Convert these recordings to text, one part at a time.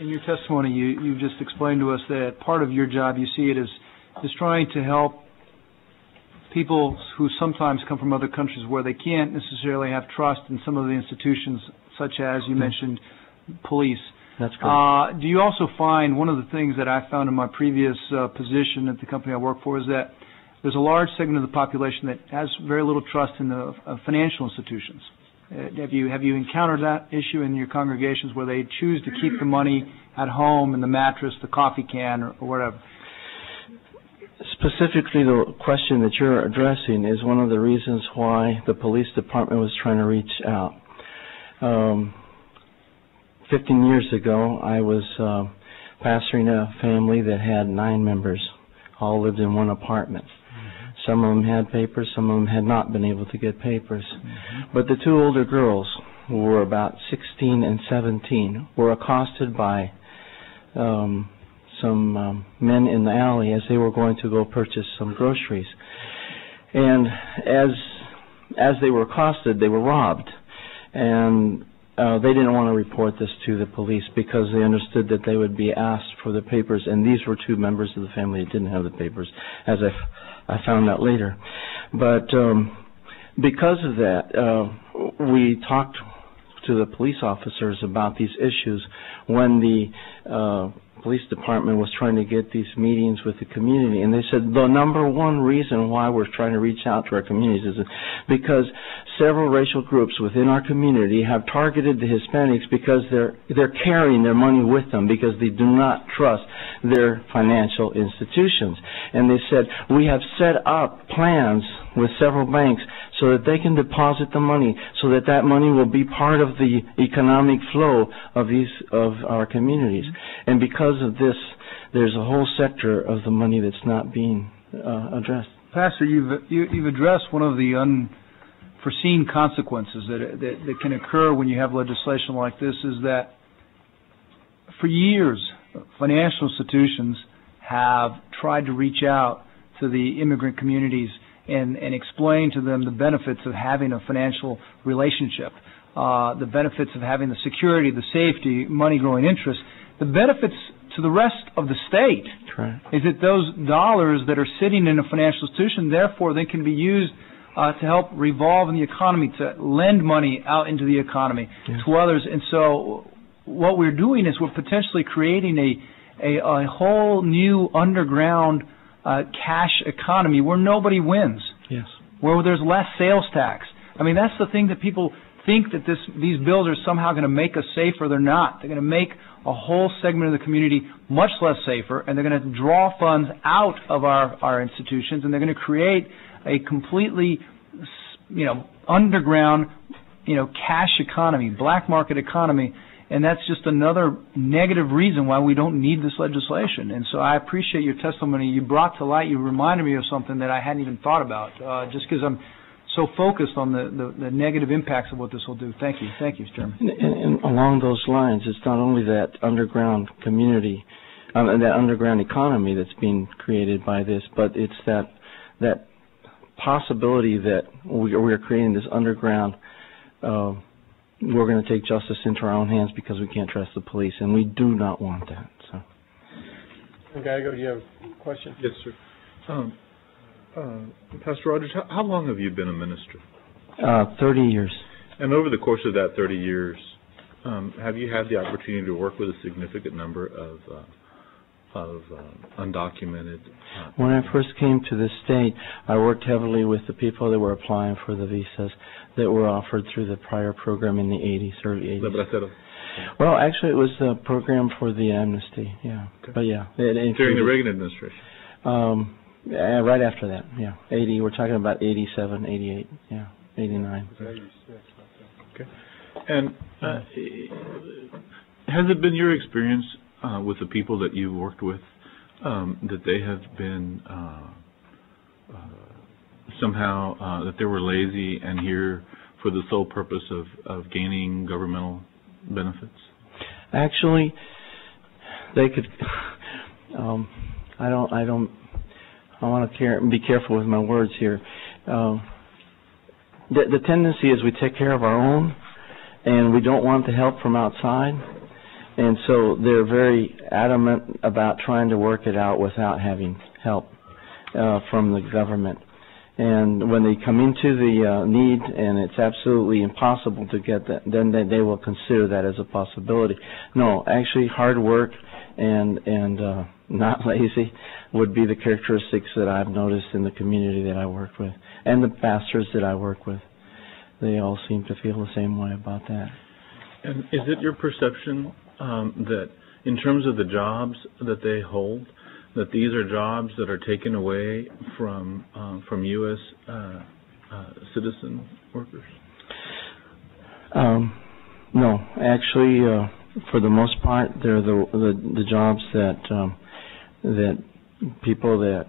in your testimony, you just explained to us that part of your job, you see it as trying to help people who sometimes come from other countries where they can't necessarily have trust in some of the institutions, such as you mentioned, police. That's correct. Do you also find one of the things that I found in my previous position at the company I work for is that there's a large segment of the population that has very little trust in the financial institutions? Have you encountered that issue in your congregations where they choose to keep the money at home in the mattress, the coffee can, or whatever? Specifically, the question that you're addressing is one of the reasons why the police department was trying to reach out. 15 years ago, I was pastoring a family that had 9 members, all lived in one apartment. Some of them had papers, some of them had not been able to get papers. But the 2 older girls, who were about 16 and 17, were accosted by some men in the alley as they were going to go purchase some groceries. And as they were accosted, they were robbed. And they didn't want to report this to the police because they understood that they would be asked for the papers. And these were 2 members of the family that didn't have the papers, as I found out later. But because of that, we talked to the police officers about these issues when the police department was trying to get these meetings with the community, and they said the number one reason why we're trying to reach out to our communities is because several racial groups within our community have targeted the Hispanics because they're carrying their money with them because they do not trust their financial institutions. And they said, we have set up plans with several banks so that they can deposit the money, so that that money will be part of the economic flow of our communities. And because of this, there's a whole sector of the money that's not being addressed. Pastor, you've addressed one of the unforeseen consequences that can occur when you have legislation like this, is that for years, financial institutions have tried to reach out to the immigrant communities and explain to them the benefits of having a financial relationship, the benefits of having the security, the safety, money-growing interest. The benefits to the rest of the state is that those dollars that are sitting in a financial institution, therefore they can be used to help revolve in the economy, to lend money out into the economy to others. And so what we're doing is we're potentially creating a whole new underground cash economy where nobody wins, where there's less sales tax. I mean, that's the thing that people think, that these bills are somehow going to make us safer. They're not. They're going to make a whole segment of the community much less safer, and they're going to draw funds out of our institutions, and they're going to create a completely, underground, cash economy, black market economy. And that's just another negative reason why we don't need this legislation. And so I appreciate your testimony. You brought to light, you reminded me of something that I hadn't even thought about, just because I'm so focused on the negative impacts of what this will do. Thank you. Thank you, Mr. Chairman. And along those lines, it's not only that underground community, that underground economy that's being created by this, but it's that possibility that we're creating this underground we're going to take justice into our own hands because we can't trust the police, and we do not want that. So, Gago, do you have a question? Yes, sir. Pastor Rogers, how long have you been a minister? 30 years. And over the course of that 30 years, have you had the opportunity to work with a significant number of undocumented? When I first came to the state, I worked heavily with the people that were applying for the visas that were offered through the prior program in the 80s, early 80s. Well, actually, it was the program for the amnesty, Okay. But during the Reagan administration? Right after that, 80. We're talking about 87, 88, 89. Okay. And has it been your experience with the people that you've worked with that they have been somehow that they were lazy and here for the sole purpose of gaining governmental benefits? Actually, they could. I want to be careful with my words here. The tendency is we take care of our own, and we don't want the help from outside. And so they're very adamant about trying to work it out without having help from the government. And when they come into the need and it's absolutely impossible to get that, then they will consider that as a possibility. No, actually hard work and not lazy would be the characteristics that I've noticed in the community that I work with and the pastors that I work with. They all seem to feel the same way about that. And is it your perception that in terms of the jobs that they hold, that these are jobs that are taken away from U.S. Citizen workers? No, actually, for the most part, they're the jobs that people that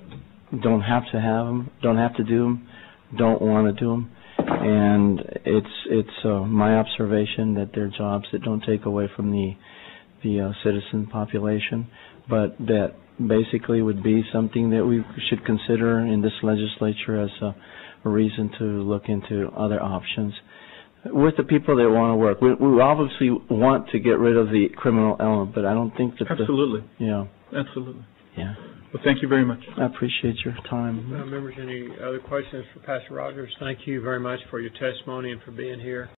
don't have to have them, don't have to do them, don't want to do them, and it's my observation that they're jobs that don't take away from the citizen population, but that basically would be something that we should consider in this legislature as a reason to look into other options with the people that want to work. We obviously want to get rid of the criminal element, but I don't think that absolutely. Absolutely. Yeah. Well, thank you very much. I appreciate your time. Members, any other questions for Pastor Rogers? Thank you very much for your testimony and for being here.